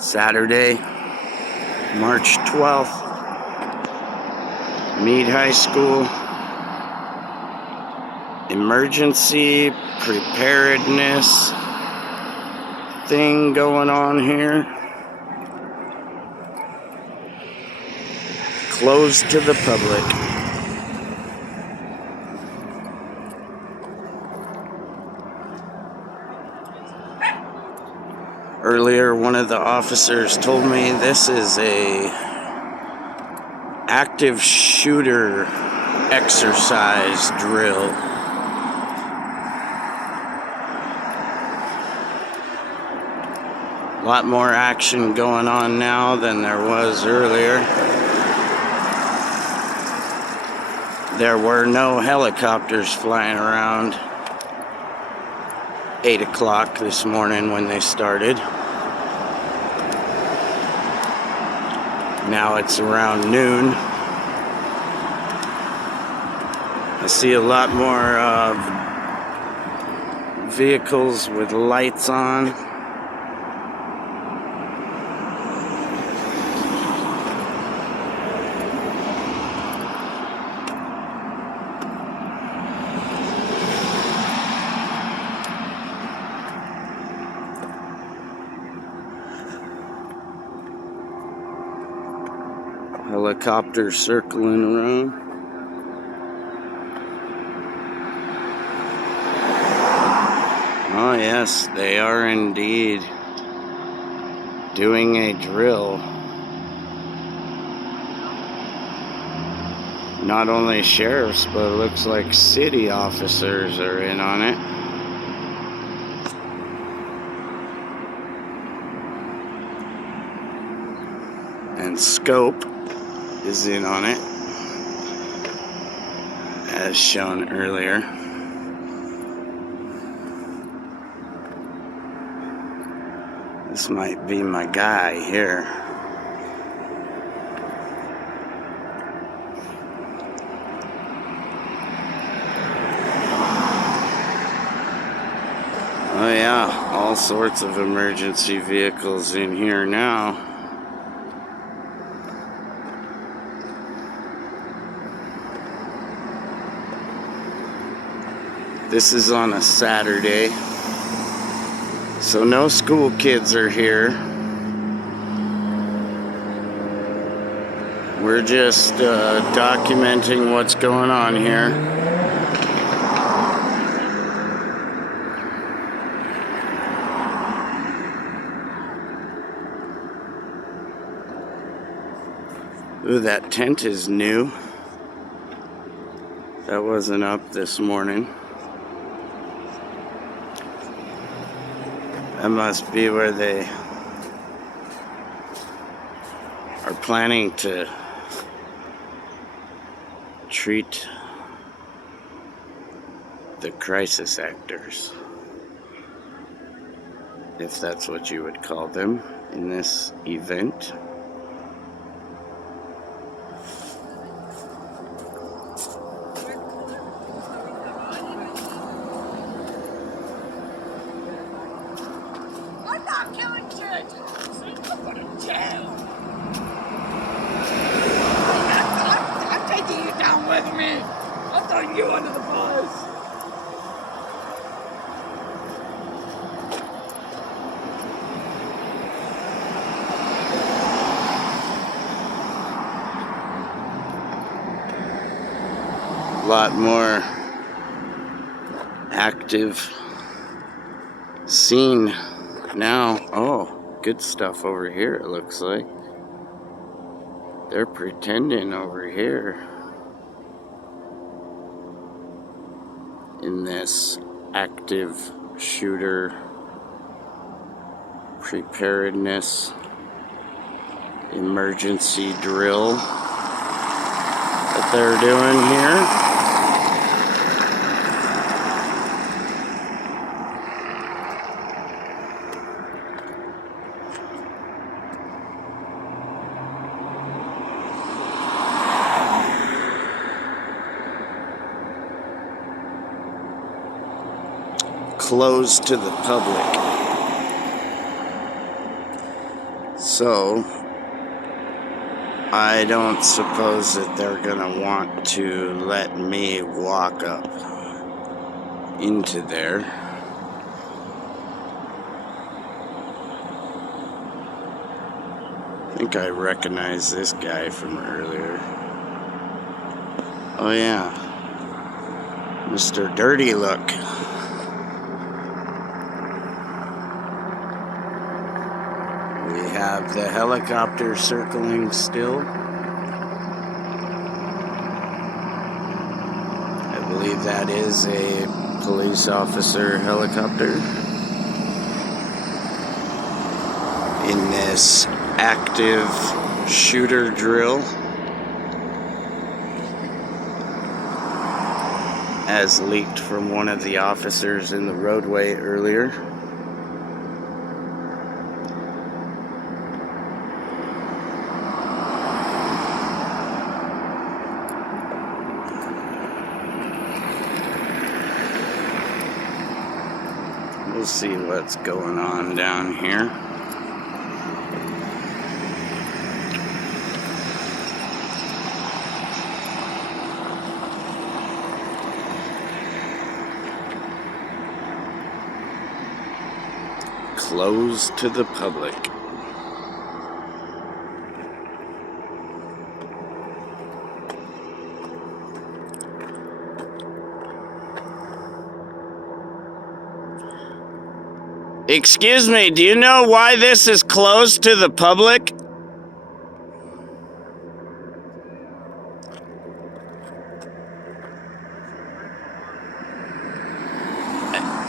Saturday, March 12th, Mead High School, emergency preparedness thing going on here. Closed to the public. Earlier, one of the officers told me this is a active shooter exercise drill. A lot more action going on now than there was earlier. There were no helicopters flying around 8 o'clock this morning when they started. Now it's around noon. I see a lot more vehicles with lights on. Helicopter circling around. Oh yes, they are indeed doing a drill. Not only sheriffs, but it looks like city officers are in on it. And Scope is in on it, as shown earlier. This might be my guy here. Oh yeah, all sorts of emergency vehicles in here now. This is on a Saturday, so no school kids are here. We're just documenting what's going on here. Ooh, that tent is new. That wasn't up this morning. That must be where they are planning to treat the crisis actors, if that's what you would call them in this event. I'm not killing kids! I'm going to jail! I'm taking you down with me! I'm throwing you under the bus! A lot more active scene now. Oh, good stuff over here, it looks like. They're pretending over here in this active shooter preparedness emergency drill that they're doing here. Closed to the public. So I don't suppose that they're gonna want to let me walk up into there. I think I recognize this guy from earlier. Oh yeah, Mr. Dirty Look. We have the helicopter circling still. I believe that is a police officer helicopter in this active shooter drill, as leaked from one of the officers in the roadway earlier. We'll see what's going on down here. Closed to the public. Excuse me, do you know why this is closed to the public?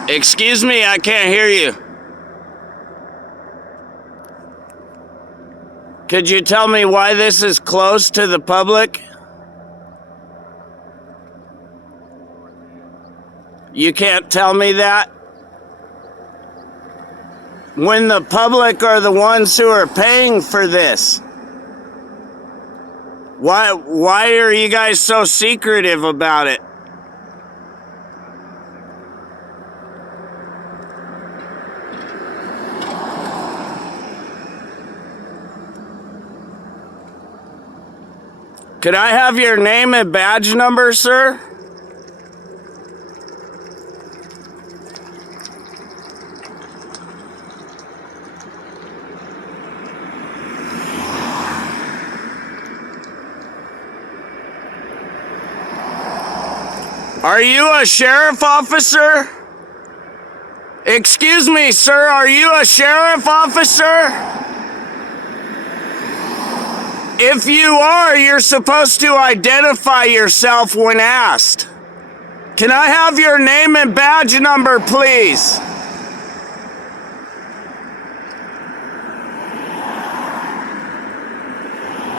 Excuse me, I can't hear you. Could you tell me why this is closed to the public? You can't tell me that? When the public are the ones who are paying for this. Why are you guys so secretive about it? Could I have your name and badge number, sir? Are you a sheriff officer? Excuse me, sir, are you a sheriff officer? If you are, you're supposed to identify yourself when asked. Can I have your name and badge number, please?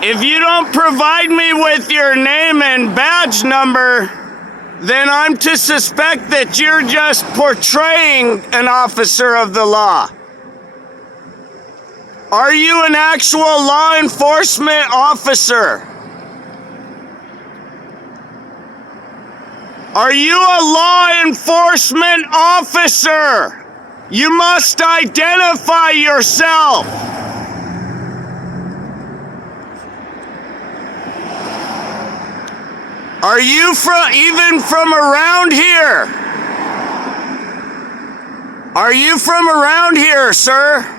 If you don't provide me with your name and badge number, then I'm to suspect that you're just portraying an officer of the law. Are you an actual law enforcement officer? Are you a law enforcement officer? You must identify yourself. Are you even from around here? Are you from around here, sir?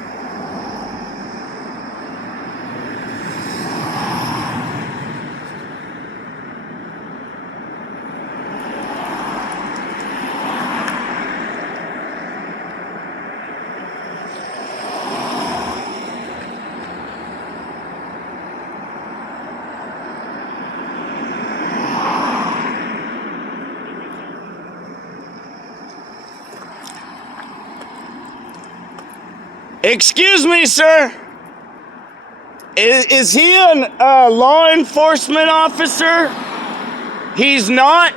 Excuse me, sir. Is he a law enforcement officer? He's not?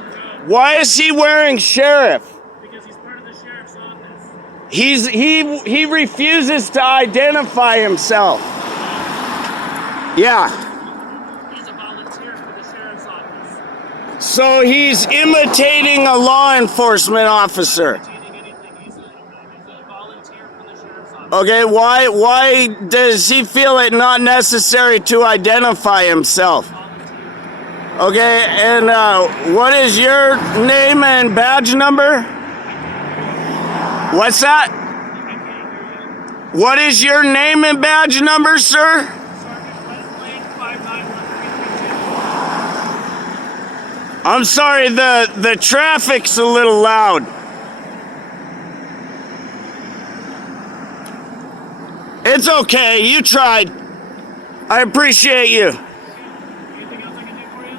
Why is he wearing sheriff? Because he's part of the sheriff's office. He refuses to identify himself. Yeah. He's a volunteer for the sheriff's office. So he's imitating a law enforcement officer. He's a volunteer for the sheriff's office. Okay, why does he feel it not necessary to identify himself? Okay, and what is your name and badge number? What's that? What is your name and badge number, sir? I'm sorry, the traffic's a little loud. It's okay, you tried. I appreciate you. Anything else I can do for you?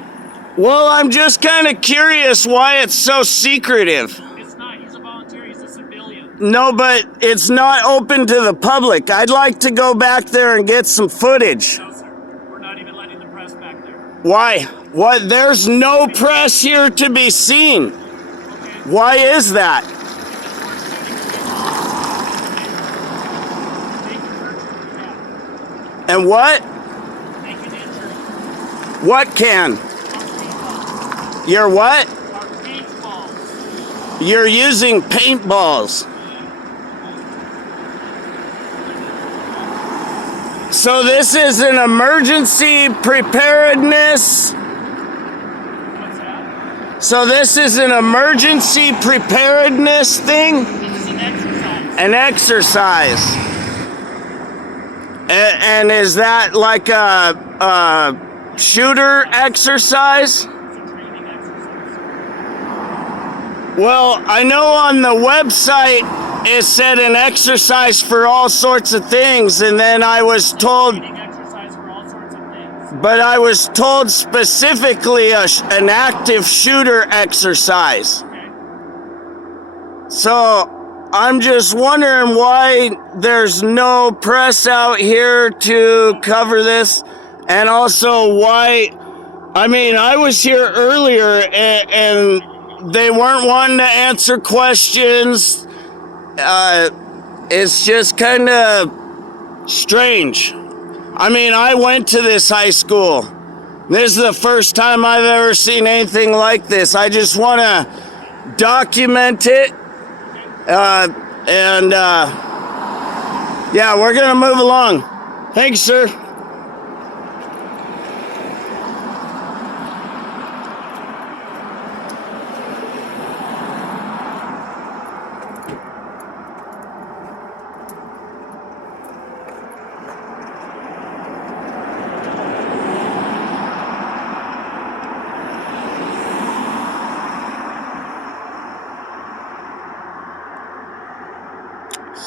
Well, I'm just kind of curious why it's so secretive. It's not. He's a volunteer. He's a civilian. No, but it's not open to the public. I'd like to go back there and get some footage. No, sir. We're not even letting the press back there. Why? What? There's no press here to be seen. Okay? Why is that? And what? They can injure you. What can? Our paintballs. You're what? Our paintballs. You're using paintballs. So this is an emergency preparedness. What's that? So this is an emergency preparedness thing? This is an exercise. An exercise. And is that like a shooter exercise? It's a training exercise. Well, I know on the website it said an exercise for all sorts of things, and then I was told, Training exercise for all sorts of things. but I was told specifically an active shooter exercise. Okay? So I'm just wondering why there's no press out here to cover this, and also why, I mean, I was here earlier and they weren't wanting to answer questions. It's just kind of strange. I mean, I went to this high school. This is the first time I've ever seen anything like this. I just want to document it. Yeah, we're gonna move along. Thanks, sir.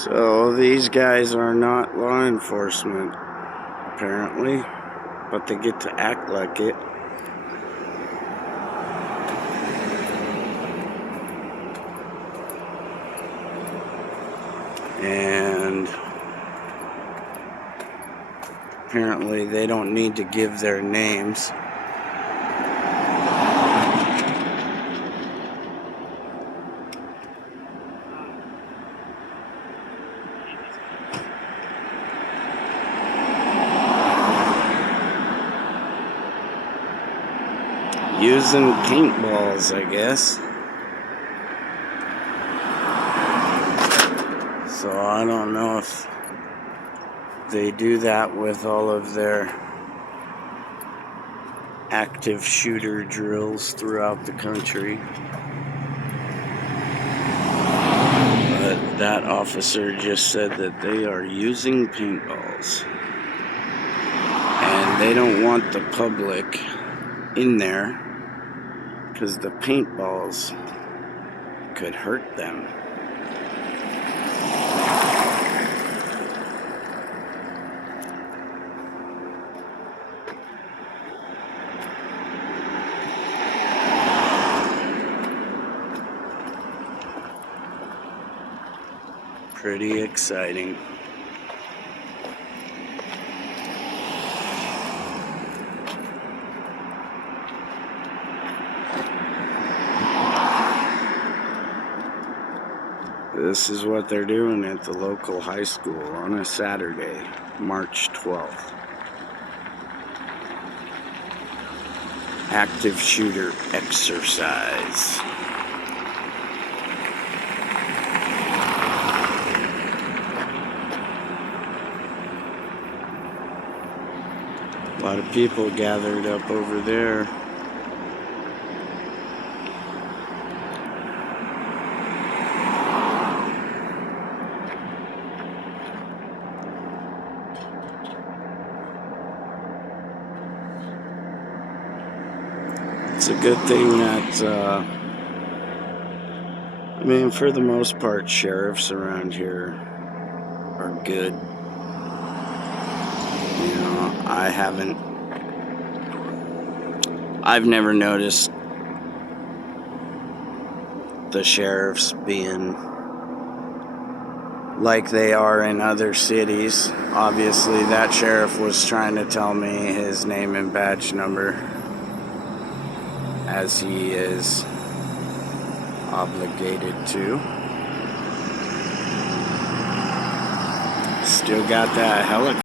So these guys are not law enforcement, apparently, but they get to act like it. And apparently they don't need to give their names. Using paintballs, I guess. So I don't know if they do that with all of their active shooter drills throughout the country. But that officer just said that they are using paintballs. And they don't want the public in there, because the paintballs could hurt them. Pretty exciting. This is what they're doing at the local high school on a Saturday, March 12th. Active shooter exercise. A lot of people gathered up over there. It's a good thing that, I mean, for the most part, sheriffs around here are good. You know, I've never noticed the sheriffs being like they are in other cities. Obviously, that sheriff was trying to tell me his name and badge number, as he is obligated to. Still got that helicopter.